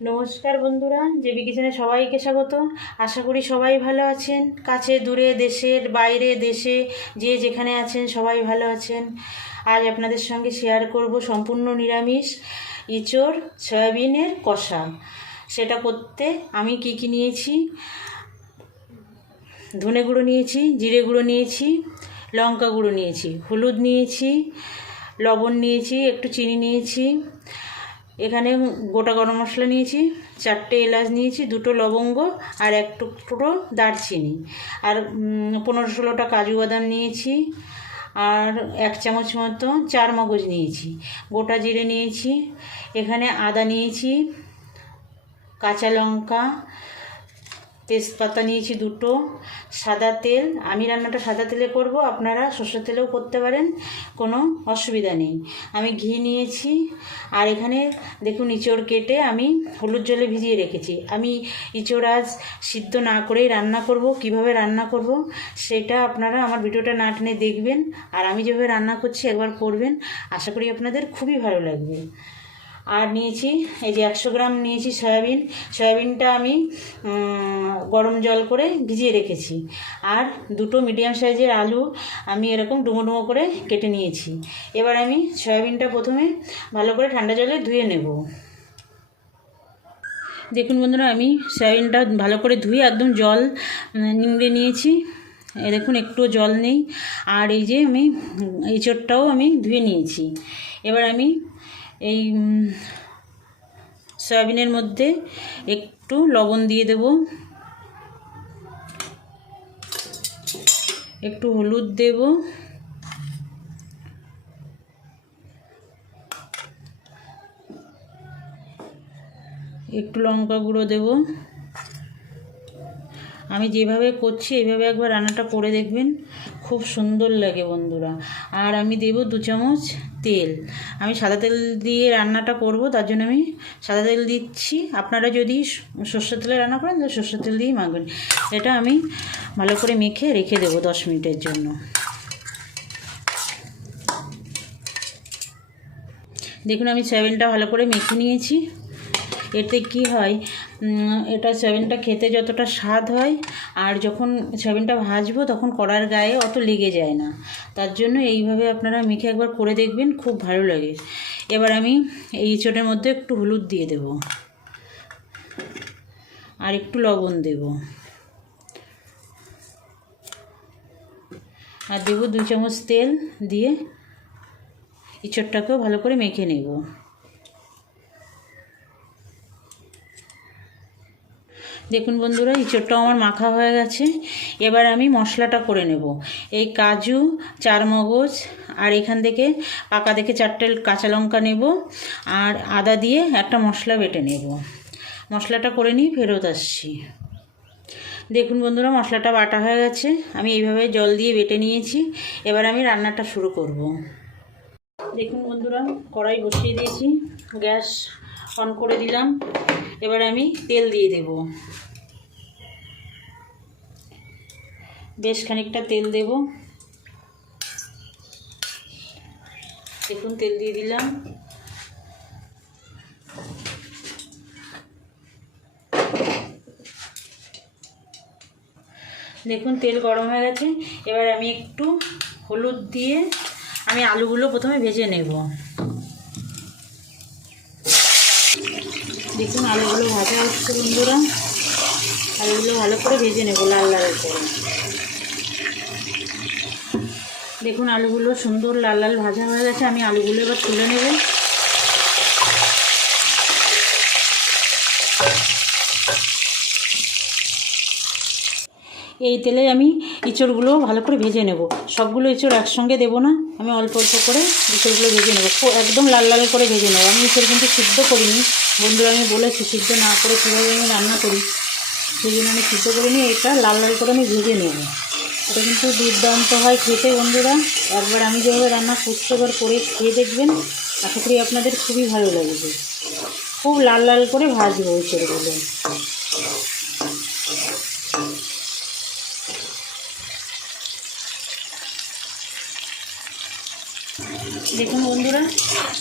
নমস্কার বন্ধুরা, জেবি কিচেনে সবাইকে স্বাগত। আশা করি সবাই ভালো আছেন। কাছে দূরে, দেশের বাইরে, দেশে যে যেখানে আছেন সবাই ভালো আছেন। আজ আপনাদের সঙ্গে শেয়ার করব সম্পূর্ণ নিরামিষ ইঁচড় সয়াবিনের কষা। সেটা করতে আমি কি নিয়েছি: ধনে গুঁড়ো নিয়েছি, জিরে গুঁড়ো নিয়েছি, লঙ্কা গুঁড়ো নিয়েছি, হলুদ নিয়েছি, লবণ নিয়েছি, একটু চিনি নিয়েছি, এখানে গোটা গরম মশলা নিয়েছি, 4টে এলাচ নিয়েছি, 2টো লবঙ্গ আর এক টুকরো দারচিনি, আর 15-16টা কাজু বাদাম নিয়েছি, আর 1 চামচ মতো চার মগজ নিয়েছি, গোটা জিরে নিয়েছি, এখানে আদা নিয়েছি, কাঁচা লঙ্কা, তেজপাতা নিয়েছি 2টো, সাদা তেল। আমি রান্নাটা সাদা তেলে করব, আপনারা সরষের তেলেও করতে পারেন, কোনো অসুবিধা নেই। আমি ঘি নিয়েছি, আর এখানে দেখুন ইঁচড় কেটে আমি হলুদ জলে ভিজিয়ে রেখেছি। আমি ইঁচড় আজ সিদ্ধ না করেই রান্না করব। কিভাবে রান্না করব সেটা আপনারা আমার ভিডিওটা না টেনে দেখবেন, আর আমি যেভাবে রান্না করছি একবার করবেন, আশা করি আপনাদের খুবই ভালো লাগবে। আর নিয়েছি এই যে 100 গ্রাম নিয়েছি সয়াবিনটা আমি গরম জল করে ভিজিয়ে রেখেছি। আর 2টো মিডিয়াম সাইজের আলু আমি এরকম ডুমো ডুমো করে কেটে নিয়েছি। এবার আমি সয়াবিনটা প্রথমে ভালো করে ঠান্ডা জলে ধুয়ে নেব। দেখুন বন্ধুরা, আমি সয়াবিনটা ভালো করে ধুয়ে একদম জল নিংড়ে নিয়েছি। দেখুন একটুও জল নেই। আর এই যে আমি এঁচড়টাও আমি ধুয়ে নিয়েছি। এবার আমি এই সয়াবিনের মধ্যে একটু লবণ দিয়ে দেব, একটু হলুদ দেব, একটু লঙ্কা গুঁড়ো দেব। আমি যেভাবে করছি এইভাবে একবার রান্নাটা করে দেখবেন, খুব সুন্দর লাগে বন্ধুরা। আর আমি দেব 2 চামচ তেল। আমি সাদা তেল দিয়ে রান্নাটা করব, তার জন্য আমি সাদা তেল দিচ্ছি। আপনারা যদি সর্ষের তেলে রান্না করেন তাহলে সর্ষের তেল দিয়েই মাখবেন। এটা আমি ভালো করে মেখে রেখে দেবো 10 মিনিটের জন্য। দেখুন আমি সয়াবিনটা ভালো করে মেখে নিয়েছি। এতে কি হয়, এটা সয়াবিনটা খেতে যতটা স্বাদ হয়, আর যখন সয়াবিনটা ভাজবো তখন কড়ার গায়ে অত লেগে যায় না। তার জন্য এইভাবে আপনারা মেখে একবার করে দেখবেন, খুব ভালো লাগে। এবার আমি এই এঁচড়ের মধ্যে একটু হলুদ দিয়ে দেব, আর একটু লবণ দেব, আর দেব 2 চামচ তেল দিয়ে এঁচড়টাকেও ভালো করে মেখে নেব। দেখুন বন্ধুরা, এঁচড়টাও আমার মাখা হয়ে গেছে। এবার আমি মশলাটা করে নেব। এই কাজু, 4 মগজ, আর এখান থেকে পাকা দেখে 4টে কাঁচা লঙ্কা নেব, আর আদা দিয়ে একটা মশলা বেটে নেব। মশলাটা করে নিয়ে ফেরত আসছি। দেখুন বন্ধুরা, মশলাটা বাটা হয়ে গেছে। আমি এইভাবে জল দিয়ে বেটে নিয়েছি। এবার আমি রান্নাটা শুরু করব। দেখুন বন্ধুরা, কড়াই বসিয়ে দিয়েছি, গ্যাস অন করে দিলাম। এবার আমি তেল দিয়ে দেব, বেশ খানিকটা তেল দেব। দেখুন তেল দিয়ে দিলাম। দেখুন তেল গরম হয়ে গেছে। এবার আমি একটু হলুদ দিয়ে আমি আলুগুলো প্রথমে ভেজে নেব। দেখুন আলুগুলো ভাজা হচ্ছে বন্ধুরা, আলুগুলো ভালো করে ভেজে নেব লাল লাল করে। দেখুন আলুগুলো সুন্দর লাল লাল ভাজা হয়ে গেছে। আমি আলুগুলো এবার তুলে নেব। এই তেলে আমি এঁচড়গুলো ভালো করে ভেজে নেব। সবগুলো এঁচড় একসঙ্গে দেবো না, আমি অল্প অল্প করে এঁচড়গুলো ভেজে নেব, একদম লাল লাল করে ভেজে নেব। আমি এঁচড় কিন্তু সিদ্ধ করিনি বন্ধুরা, আমি বলেছি সিদ্ধ না করে কীভাবে আমি রান্না করি, সেই জন্য আমি সিদ্ধ করিনি। এটা লাল লাল করে আমি ভেজে নেব। এটা কিন্তু দুর্দান্ত হয় খেতে বন্ধুরা। একবার আমি যেভাবে রান্না করছি এবার করে খেয়ে দেখবেন, আশা করি আপনাদের খুবই ভালো লাগবে। খুব লাল লাল করে ভাজবো এঁচড়গুলো। দেখুন বন্ধুরা,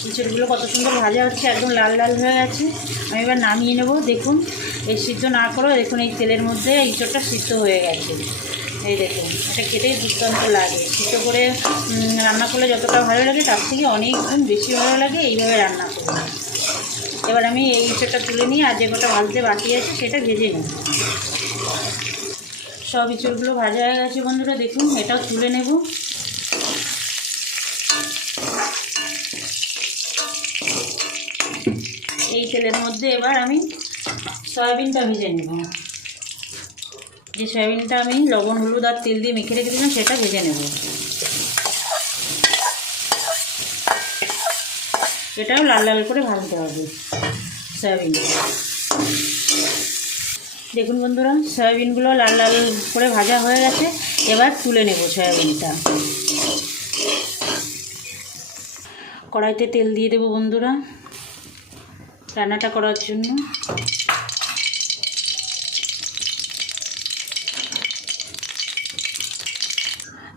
ইঁচড়গুলো কত সুন্দর ভাজা হচ্ছে, একদম লাল লাল হয়ে গেছে। আমি এবার নামিয়ে নেব। দেখুন, এই সিদ্ধ না করেও দেখুন এই তেলের মধ্যে ইঁচড়টা সিদ্ধ হয়ে গেছে। এই দেখুন, এটা খেতেই দুর্দান্ত লাগে। সিদ্ধ করে রান্না করলে যতটা ভালো লাগে তার থেকে অনেক গুণ বেশি ভালো লাগে এইভাবে রান্না করলে। এবার আমি এই ইঁচড়টা তুলে নিয়ে আর যে কটা ভাজতে বাকি আছে সেটা ভেজে নেব। সব ইঁচড়গুলো ভাজা হয়ে গেছে বন্ধুরা, দেখুন এটাও তুলে নেব। এই তেলের মধ্যে এবার আমি সয়াবিনটা ভেজে নেব। যে সয়াবিনটা আমি লবণ হলুদ আর তেল দিয়ে মেখে রেখেছিলাম সেটা ভেজে নেব। এটাও লাল লাল করে ভাজতে হবে সয়াবিনটা। দেখুন বন্ধুরা, সয়াবিনগুলো লাল লাল করে ভাজা হয়ে গেছে। এবার তুলে নেব সয়াবিনটা। কড়াইতে তেল দিয়ে দেবো বন্ধুরা রান্নাটা করার জন্য।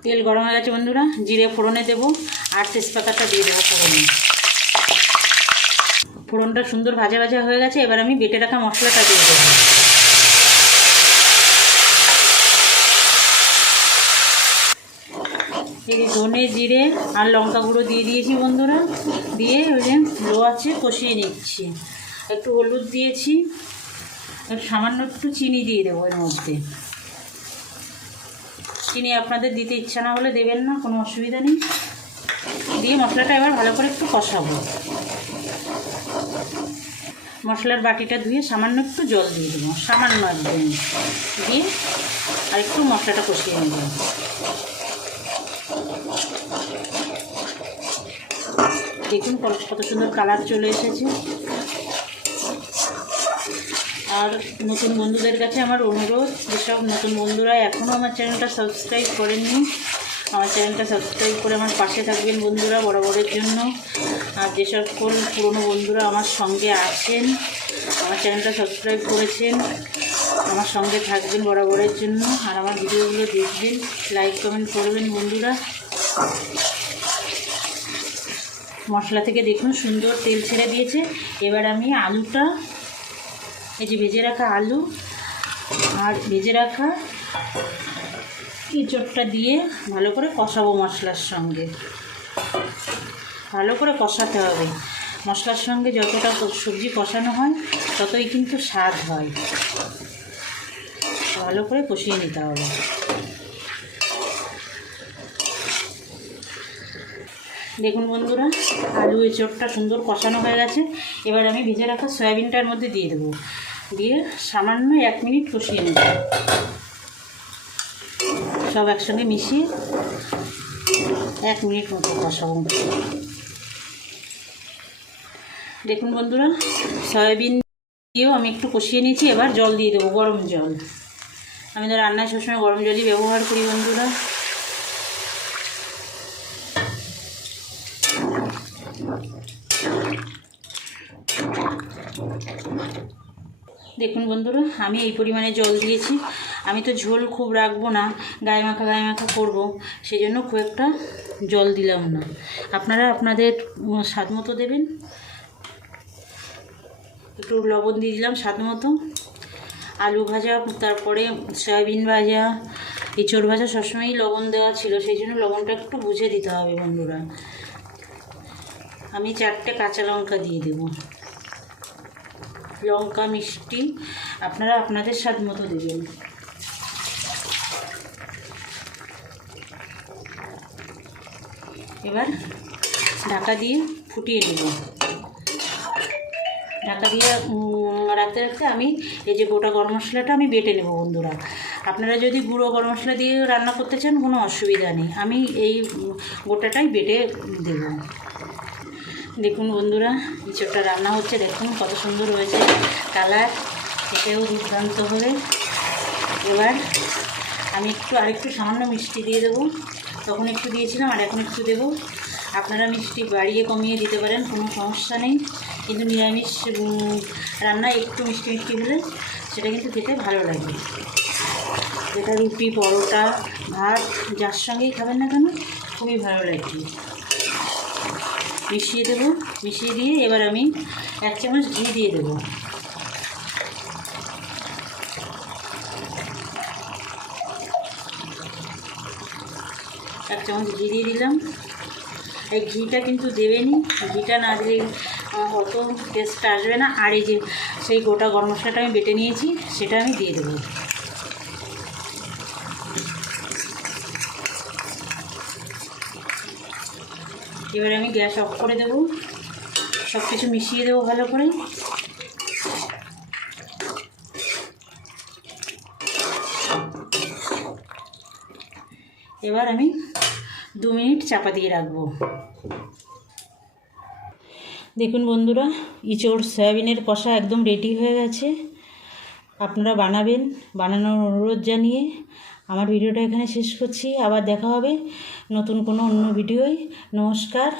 তেল গরম হয়ে গেছে বন্ধুরা, জিরে ফোড়নে দেবো আর তেজপাতাটা দিয়ে দেবো ফোড়নে। ফোড়নটা সুন্দর ভাজা ভাজা হয়ে গেছে। এবার আমি বেটে রাখা মশলাটা দিয়ে দেবো। এই ধনে জিরে আর লঙ্কা গুঁড়ো দিয়ে দিয়েছি বন্ধুরা, দিয়ে ওই যে লো আছে কষিয়ে নিচ্ছি। একটু হলুদ দিয়েছি, সামান্য একটু চিনি দিয়ে দেবো এর মধ্যে। চিনি আপনাদের দিতে ইচ্ছা না হলে দেবেন না, কোনো অসুবিধা নেই। দিয়ে মশলাটা এবার ভালো করে একটু কষাবো। মশলার বাটিটা ধুয়ে সামান্য একটু জল দিয়ে দেবো, সামান্য একদম দিয়ে আর একটু মশলাটা কষিয়ে নেব। দেখুন কত সুন্দর কালার চলে এসেছে। আর নতুন বন্ধুদের কাছে আমার অনুরোধ, যেসব নতুন বন্ধুরা এখনও আমার চ্যানেলটা সাবস্ক্রাইব করেননি, আমার চ্যানেলটা সাবস্ক্রাইব করে আমার পাশে থাকবেন বন্ধুরা বরাবরের জন্য। আর যেসব পুরনো বন্ধুরা আমার সঙ্গে আছেন, আমার চ্যানেলটা সাবস্ক্রাইব করেছেন, আমার সঙ্গে থাকবেন বরাবরের জন্য। আর আমার ভিডিওগুলো দেখবেন, লাইক কমেন্ট করবেন বন্ধুরা। মশলা থেকে দেখুন সুন্দর তেল ছেড়ে দিয়েছে। এবার আমি আলুটা, এই যে ভেজে রাখা আলু আর ভেজে রাখা ইঁচড়টা দিয়ে ভালো করে কষাবো মশলার সঙ্গে। ভালো করে কষাতে হবে। মশলার সঙ্গে যতটা সবজি কষানো হয় ততই কিন্তু স্বাদ হয়। ভালো করে কষিয়ে নিতে হবে। দেখুন বন্ধুরা, আলু এঁচড়টা সুন্দর কষানো হয়ে গেছে। এবার আমি ভেজে রাখা সয়াবিনটার মধ্যে দিয়ে দেবো, দিয়ে সামান্য 1 মিনিট কষিয়ে নেব। সব একসঙ্গে মিশিয়ে 1 মিনিট মতো কষাবো। দেখুন বন্ধুরা, সয়াবিন দিয়েও আমি একটু কষিয়ে নিয়েছি। এবার জল দিয়ে দেবো, গরম জল। আমি তো রান্নায় সবসময় গরম জলই ব্যবহার করি বন্ধুরা। দেখুন বন্ধুরা, আমি এই পরিমাণে জল দিয়েছি। আমি তো ঝোল খুব রাখবো না, গায়ে মাখা করবো, সেই জন্য খুব একটা জল দিলাম না। আপনারা আপনাদের স্বাদ মতো দেবেন। একটু লবণ দিয়ে দিলাম স্বাদ মতো। আলু ভাজা, তারপরে সয়াবিন ভাজা, এঁচড় ভাজা সবসময়ই লবণ দেওয়া ছিল, সেই জন্য লবণটা একটু বুঝে দিতে হবে বন্ধুরা। আমি 4টে কাঁচা লঙ্কা দিয়ে দেব। লঙ্কা মিষ্টি আপনারা আপনাদের স্বাদ মতো দেবেন। এবার ঢাকা দিয়ে ফুটিয়ে নেব। ঢাকা দিয়ে রাখতে রাখতে আমি এই যে গোটা গরম মশলাটা আমি বেটে নেব বন্ধুরা। আপনারা যদি গুঁড়ো গরম মশলা দিয়ে রান্না করতে চান কোনো অসুবিধা নেই, আমি এই গোটাটাই বেটে দেব। দেখুন বন্ধুরা, ইঁচড়টা রান্না হচ্ছে, দেখুন কত সুন্দর হয়েছে কালার, খেতেও দুর্দান্ত হবে। এবার আমি আরেকটু সামান্য মিষ্টি দিয়ে দেবো। তখন একটু দিয়েছিলাম আর এখন একটু দেবো। আপনারা মিষ্টি বাড়িয়ে কমিয়ে দিতে পারেন, কোনো সমস্যা নেই, কিন্তু নিরামিষ রান্না একটু মিষ্টি হলে সেটা কিন্তু খেতে ভালো লাগে। যেটা রুটি, পরোটা, ভাত যার সঙ্গেই খাবেন না কেন খুবই ভালো লাগে। মিশিয়ে দেবো। মিশিয়ে দিয়ে এবার আমি 1 চামচ ঘি দিয়ে দেবো। এক চামচ ঘি দিয়ে দিলাম। এই ঘিটা কিন্তু দেবেনি, ঘিটা না দিলে অত টেস্ট আসবে না। আর এই যে সেই গোটা গরম মশলাটা আমি বেটে নিয়েছি সেটা আমি দিয়ে দেবো। এবার আমি গ্যাস অফ করে দেবো, সব কিছু মিশিয়ে দেবো ভালো করে। এবার আমি 2 মিনিট চাপা দিয়ে রাখবো। দেখুন বন্ধুরা, ইঁচড় সয়াবিনের কষা একদম রেডি হয়ে গেছে। আপনারা বানাবেন, বানানোর অনুরোধ জানিয়ে আমার ভিডিওটা এখানে শেষ করছি। আবার দেখা হবে নতুন কোনো অন্য ভিডিওয়। নমস্কার।